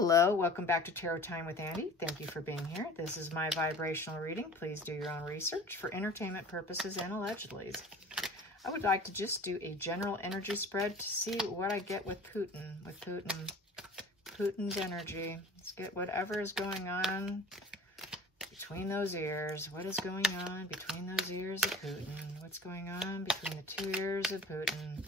Hello, welcome back to Tarot Time with Andy. Thank you for being here. This is my vibrational reading. Please do your own research for entertainment purposes and allegedly. I would like to just do a general energy spread to see what I get with Putin. Putin's energy. Let's get whatever is going on between those ears. What is going on between those ears of Putin? What's going on between the two ears of Putin?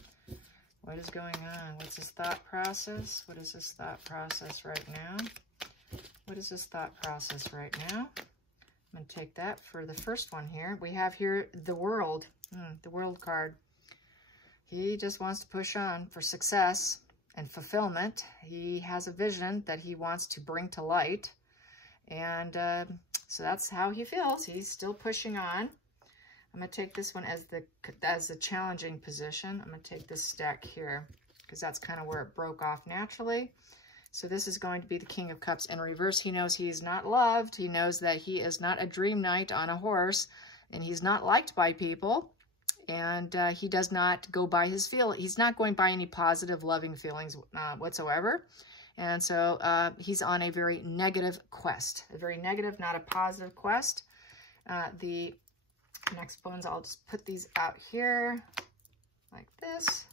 What is going on? What's his thought process? What is his thought process right now? What is his thought process right now? I'm going to take that for the first one here. We have here the World, the World card. He just wants to push on for success and fulfillment. He has a vision that he wants to bring to light. And so that's how he feels. He's still pushing on. I'm going to take this one as the challenging position. I'm going to take this stack here because that's kind of where it broke off naturally. So this is going to be the King of Cups in reverse. He knows he is not loved. He knows that he is not a dream knight on a horse, and he's not liked by people. And he does not go by his he's not going by any positive, loving feelings whatsoever. And so he's on a very negative quest, a very negative, not a positive quest. The next ones, I'll just put these out here like this.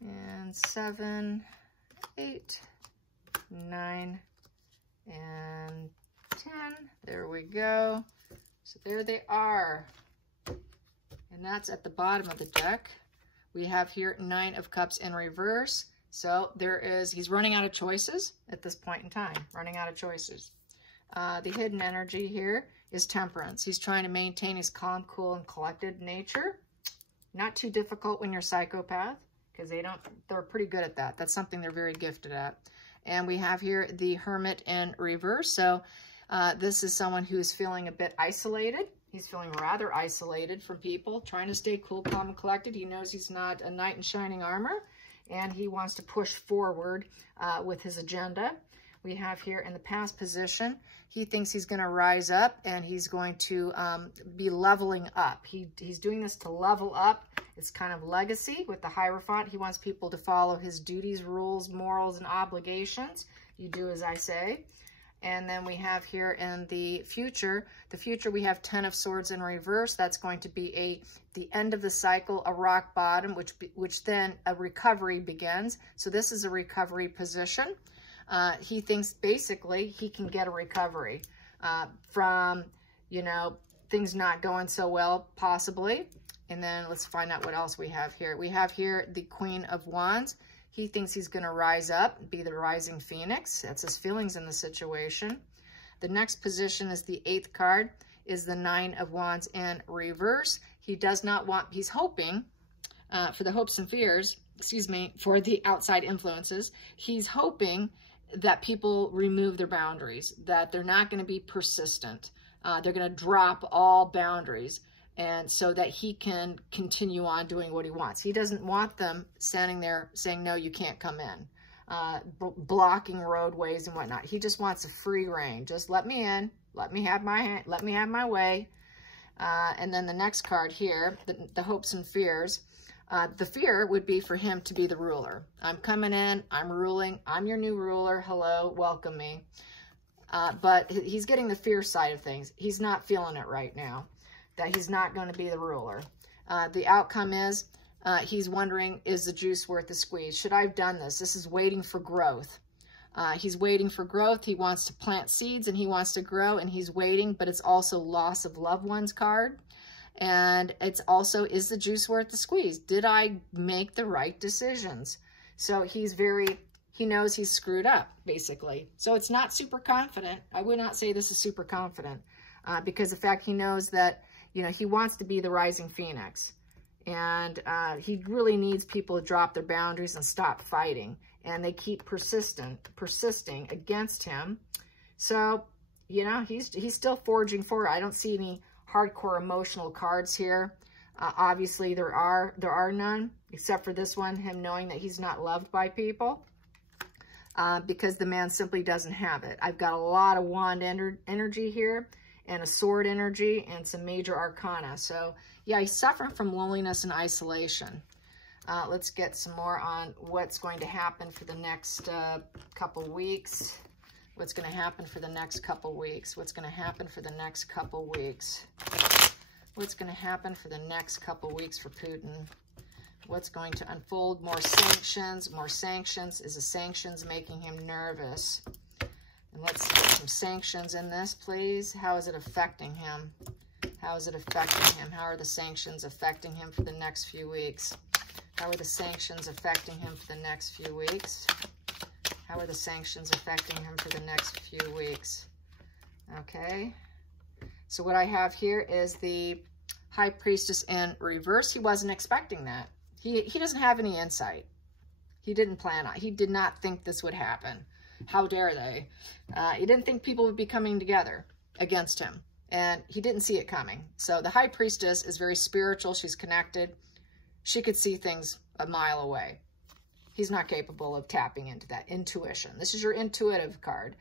And 7, 8, 9, and 10. There we go. So there they are. And that's at the bottom of the deck. We have here 9 of Cups in reverse. So he's running out of choices at this point in time, running out of choices. The hidden energy here is Temperance. He's trying to maintain his calm, cool, and collected nature. Not too difficult when you're a psychopath, because they're pretty good at that. That's something they're very gifted at. And we have here the Hermit in reverse. So this is someone who is feeling a bit isolated. He's feeling rather isolated from people, trying to stay cool, calm, and collected. He knows he's not a knight in shining armor, and he wants to push forward with his agenda. We have here in the past position, he thinks he's going to rise up and he's going to be leveling up. He's doing this to level up. It's kind of legacy with the Hierophant. He wants people to follow his duties, rules, morals, and obligations. You do as I say. And then we have here in the future we have 10 of Swords in reverse. That's going to be the end of the cycle, a rock bottom, which then a recovery begins. So this is a recovery position. He thinks basically he can get a recovery from, things not going so well, possibly. And then let's find out what else we have here. We have here the Queen of Wands. He thinks he's going to rise up, be the rising phoenix. That's his feelings in the situation. The next position is the 8th card, is the 9 of Wands in reverse. He does not want, he's hoping for the hopes and fears, for the outside influences. He's hoping that people remove their boundaries, that they're not going to be persistent. They're going to drop all boundaries, and so that he can continue on doing what he wants. He doesn't want them standing there saying, no, you can't come in, blocking roadways and whatnot. He just wants a free reign. Just let me in, let me have my way. And then the next card here, the hopes and fears. The fear would be for him to be the ruler. I'm coming in, I'm ruling, I'm your new ruler, hello, welcome me. But he's getting the fear side of things. He's not feeling it right now, that he's not going to be the ruler. The outcome is, he's wondering, is the juice worth the squeeze? Should I have done this? This is waiting for growth. He's waiting for growth. He wants to plant seeds and he wants to grow, and he's waiting, but it's also loss of loved ones card. And it's also, is the juice worth the squeeze? Did I make the right decisions? So he knows he's screwed up, basically. So it's not super confident. I would not say this is super confident because the fact he knows that, he wants to be the rising phoenix. And he really needs people to drop their boundaries and stop fighting. And they keep persisting against him. So, he's still forging forward. I don't see any hardcore emotional cards here. Obviously there are none, except for this one, him knowing that he's not loved by people, because the man simply doesn't have it. I've got a lot of wand energy here, and a sword energy, and some major arcana. So yeah, he's suffering from loneliness and isolation. Let's get some more on what's going to happen for the next couple weeks. What's going to happen for the next couple weeks? What's going to happen for the next couple weeks? What's going to happen for the next couple weeks for Putin? What's going to unfold? More sanctions. More sanctions. Is the sanctions making him nervous? And let's get some sanctions in this, please. How is it affecting him? How is it affecting him? How are the sanctions affecting him for the next few weeks? How are the sanctions affecting him for the next few weeks? How are the sanctions affecting him for the next few weeks? Okay. So what I have here is the High Priestess in reverse. He wasn't expecting that. He doesn't have any insight. He didn't plan on it. He did not think this would happen. How dare they? He didn't think people would be coming together against him. And he didn't see it coming. So the High Priestess is very spiritual. She's connected. She could see things a mile away. He's not capable of tapping into that intuition. This is your intuitive card.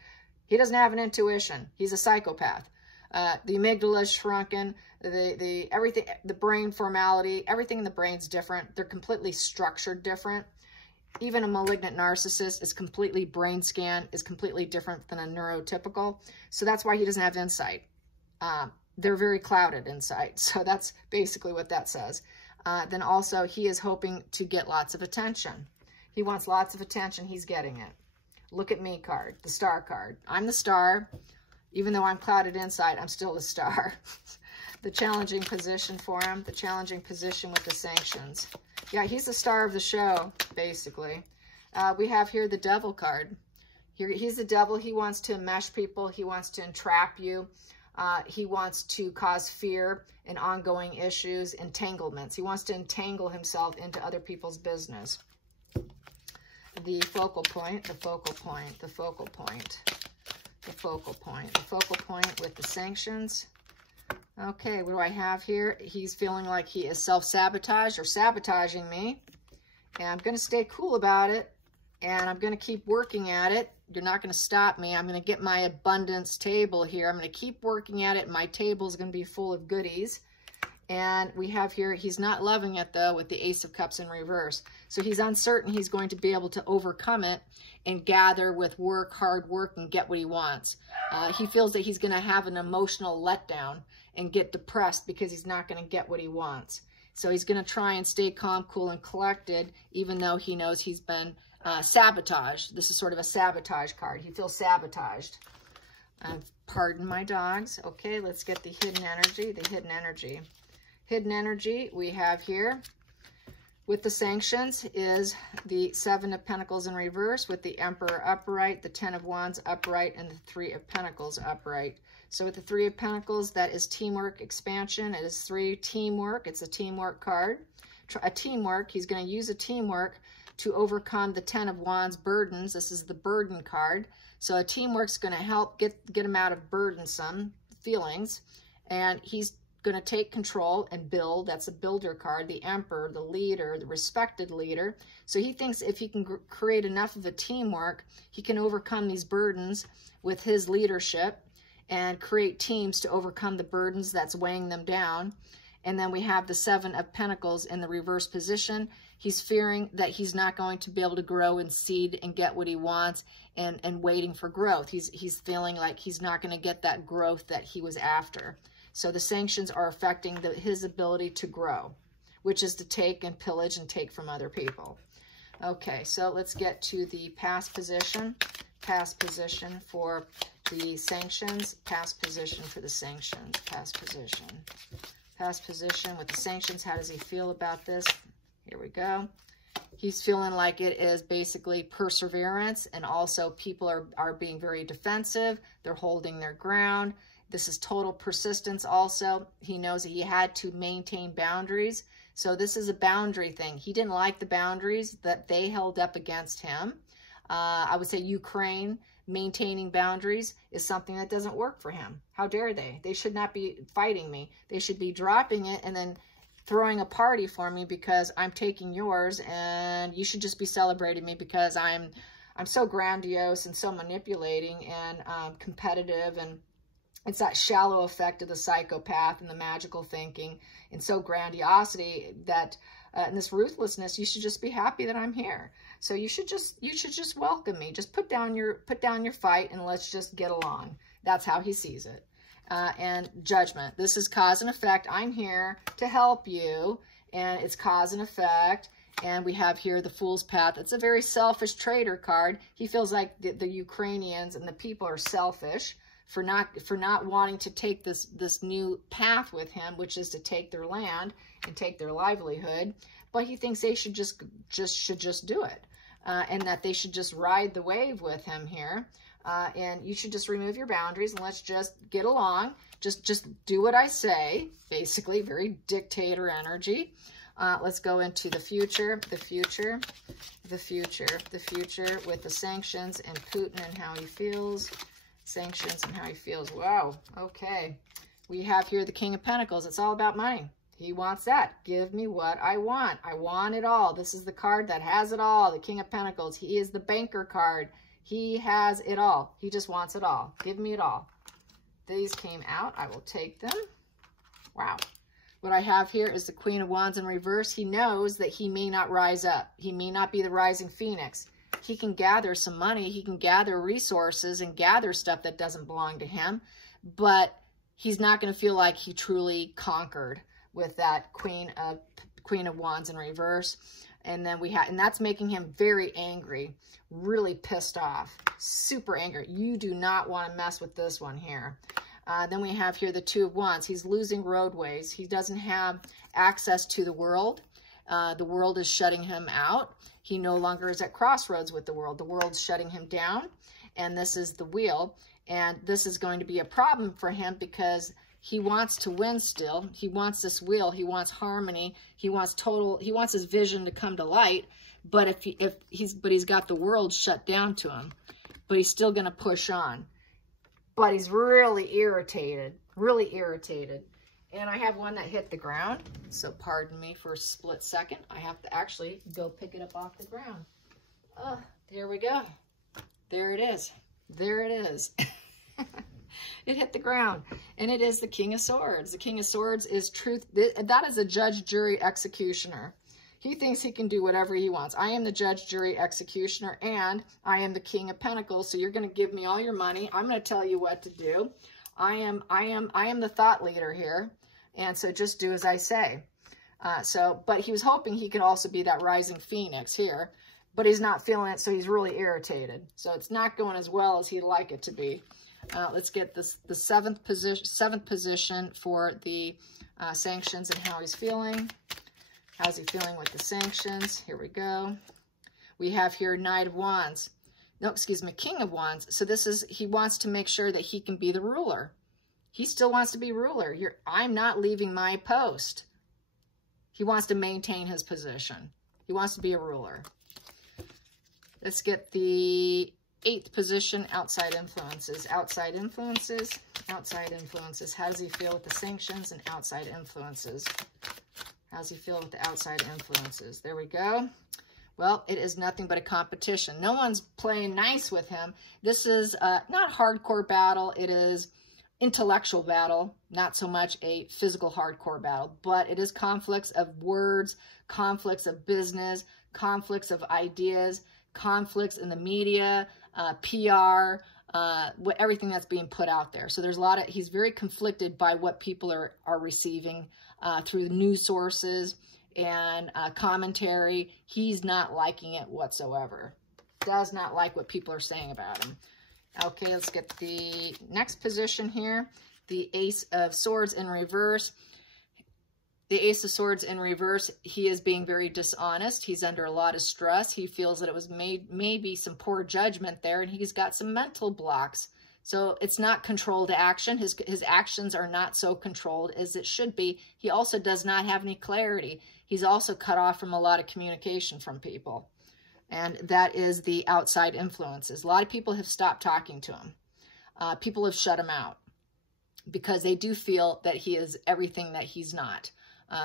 He doesn't have an intuition. He's a psychopath. The amygdala is shrunken. Everything, the brain formality, everything in the brain's different. They're completely structured different. Even a malignant narcissist is completely brain scan, is completely different than a neurotypical. So that's why he doesn't have insight. They're very clouded inside. So that's basically what that says. Then also he is hoping to get lots of attention. He wants lots of attention. He's getting it. Look at me card, the star card. I'm the star. Even though I'm clouded inside, I'm still the star. The challenging position for him, the challenging position with the sanctions. Yeah, he's the star of the show, basically. We have here the devil card. He's the devil. He wants to mesh people. He wants to entrap you. He wants to cause fear and ongoing issues, entanglements. He wants to entangle himself into other people's business. The focal point, the focal point, the focal point, the focal point, the focal point with the sanctions. Okay, what do I have here? He's feeling like he is self-sabotaged or sabotaging me. And I'm going to stay cool about it. And I'm going to keep working at it. You're not going to stop me. I'm going to get my abundance table here. I'm going to keep working at it. My table is going to be full of goodies. And we have here, he's not loving it, though, with the Ace of Cups in reverse. So he's uncertain he's going to be able to overcome it and gather with work, hard work, and get what he wants. He feels that he's going to have an emotional letdown and get depressed because he's not going to get what he wants. So he's going to try and stay calm, cool, and collected, even though he knows he's been sabotaged. This is sort of a sabotage card. He feels sabotaged. Pardon my dogs. Okay, let's get the hidden energy, the hidden energy. Hidden energy we have here with the sanctions is the Seven of Pentacles in reverse with the Emperor upright, the Ten of Wands upright, and the Three of Pentacles upright. So with the Three of Pentacles, that is teamwork expansion. It is 3 teamwork. It's a teamwork card. A teamwork. He's going to use a teamwork to overcome the Ten of Wands burdens. This is the burden card. So a teamwork's going to help get him out of burdensome feelings. And he's going to take control and build. That's a builder card, the Emperor, the leader, the respected leader. So he thinks if he can create enough of a teamwork, he can overcome these burdens with his leadership and create teams to overcome the burdens that's weighing them down. And then we have the Seven of Pentacles in the reverse position. He's fearing that he's not going to be able to grow and seed and get what he wants and waiting for growth. He's feeling like he's not going to get that growth that he was after. So the sanctions are affecting his ability to grow, which is to take and pillage and take from other people. Okay, so let's get to the past position for the sanctions, past position for the sanctions, past position with the sanctions. How does he feel about this? Here we go. He's feeling like it is basically perseverance, and also people are being very defensive. They're holding their ground. This is total persistence also. He knows that he had to maintain boundaries. So this is a boundary thing. He didn't like the boundaries that they held up against him. I would say Ukraine maintaining boundaries is something that doesn't work for him. How dare they? They should not be fighting me. They should be dropping it and then throwing a party for me because I'm taking yours, and you should just be celebrating me because I'm so grandiose and so manipulating and competitive, and it's that shallow effect of the psychopath and the magical thinking and so grandiosity that and this ruthlessness, you should just be happy that I'm here. So you should just welcome me. Just put down your fight and let's just get along. That's how he sees it. And judgment. This is cause and effect. I'm here to help you, and it's cause and effect. And we have here the Fool's Path. It's a very selfish traitor card. He feels like the Ukrainians and the people are selfish for not wanting to take this new path with him, which is to take their land and take their livelihood. But he thinks they should just do it, and that they should just ride the wave with him here. And you should just remove your boundaries and let's just get along. Just do what I say. Basically, very dictator energy. Let's go into the future with the sanctions and Putin and how he feels. Sanctions and how he feels. Wow. Okay. We have here the King of Pentacles. It's all about money. He wants that. Give me what I want. I want it all. This is the card that has it all. The King of Pentacles. He is the banker card. He has it all. He just wants it all. Give me it all. These came out. I will take them. Wow. What I have here is the Queen of Wands in reverse. He knows that he may not rise up. He may not be the rising phoenix. He can gather some money. He can gather resources and gather stuff that doesn't belong to him. But he's not going to feel like he truly conquered with that Queen of Wands in reverse. And then and that's making him very angry, really pissed off, super angry. You do not want to mess with this one here. Then we have here the Two of Wands. He's losing roadways. He doesn't have access to the world. The world is shutting him out. He no longer is at crossroads with the world. The world's shutting him down. And this is the Wheel. And this is going to be a problem for him because he wants to win still. He wants this wheel. He wants harmony. He wants his vision to come to light. But he's got the world shut down to him. But he's still going to push on. But he's really irritated. Really irritated. And I have one that hit the ground. So pardon me for a split second. I have to actually go pick it up off the ground. There we go. There it is. There it is. It hit the ground. And it is the King of Swords. The King of Swords is truth. That is a judge, jury, executioner. He thinks he can do whatever he wants. I am the judge, jury, executioner, and I am the King of Pentacles. So you're going to give me all your money. I'm going to tell you what to do. I am the thought leader here. And so just do as I say. But he was hoping he could also be that rising phoenix here, but he's not feeling it. So he's really irritated. So it's not going as well as he'd like it to be. Let's get the seventh position for the sanctions and how he's feeling. How's he feeling with the sanctions? Here we go. We have here Knight of Wands. No, excuse me, King of Wands. So he wants to make sure that he can be the ruler. He still wants to be ruler. I'm not leaving my post. He wants to maintain his position. He wants to be a ruler. Let's get the 8th position, outside influences. Outside influences, outside influences. How does he feel with the sanctions and outside influences? How does he feel with the outside influences? There we go. Well, it is nothing but a competition. No one's playing nice with him. This is not hardcore battle. It is intellectual battle, not so much a physical hardcore battle, but it is conflicts of words, conflicts of business, conflicts of ideas, conflicts in the media, PR, everything that's being put out there. So there's he's very conflicted by what people are receiving through news sources and commentary. He's not liking it whatsoever. Does not like what people are saying about him. Okay, let's get the next position here. The Ace of Swords in reverse. The Ace of Swords in reverse, he is being very dishonest. He's under a lot of stress. He feels that it was maybe some poor judgment there, and he's got some mental blocks. So it's not controlled action. His actions are not so controlled as it should be. He also does not have any clarity. He's also cut off from a lot of communication from people. And that is the outside influences. A lot of people have stopped talking to him. People have shut him out because they do feel that he is everything that he's not.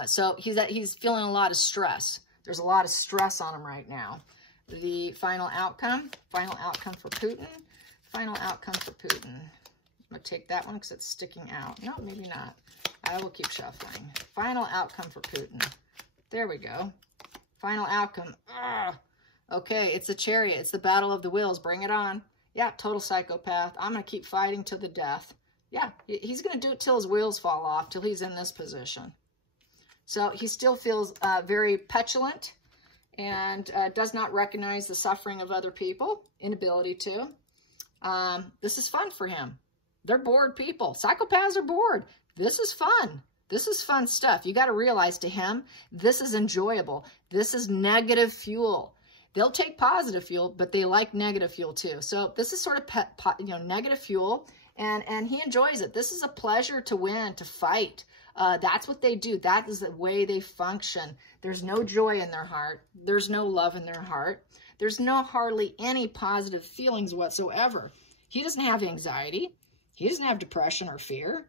So he's feeling a lot of stress. There's a lot of stress on him right now. The final outcome for Putin. Final outcome for Putin. I'm going to take that one because it's sticking out. No, maybe not. I will keep shuffling. Final outcome for Putin. There we go. Final outcome. Ugh. Okay, it's a Chariot. It's the battle of the wills. Bring it on. Yeah, total psychopath. I'm going to keep fighting to the death. Yeah, he's going to do it till his wheels fall off, till he's in this position. So he still feels very petulant and does not recognize the suffering of other people, inability to. This is fun for him. They're bored people. Psychopaths are bored. This is fun. This is fun stuff. You got to realize to him, this is enjoyable. This is negative fuel. They'll take positive fuel, but they like negative fuel too. So this is sort of negative fuel, and he enjoys it. This is a pleasure to win, to fight. That's what they do. That is the way they function. There's no joy in their heart. There's no love in their heart. There's hardly any positive feelings whatsoever. He doesn't have anxiety. He doesn't have depression or fear.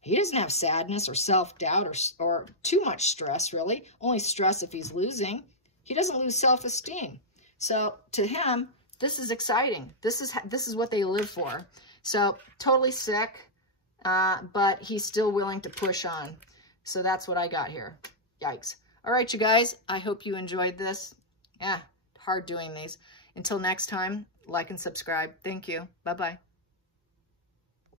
He doesn't have sadness or self-doubt or too much stress, really. Only stress if he's losing. He doesn't lose self-esteem. So to him, this is exciting. This is what they live for. So totally sick, but he's still willing to push on. So that's what I got here. Yikes. All right, you guys. I hope you enjoyed this. Yeah, hard doing these. Until next time, like and subscribe. Thank you. Bye-bye.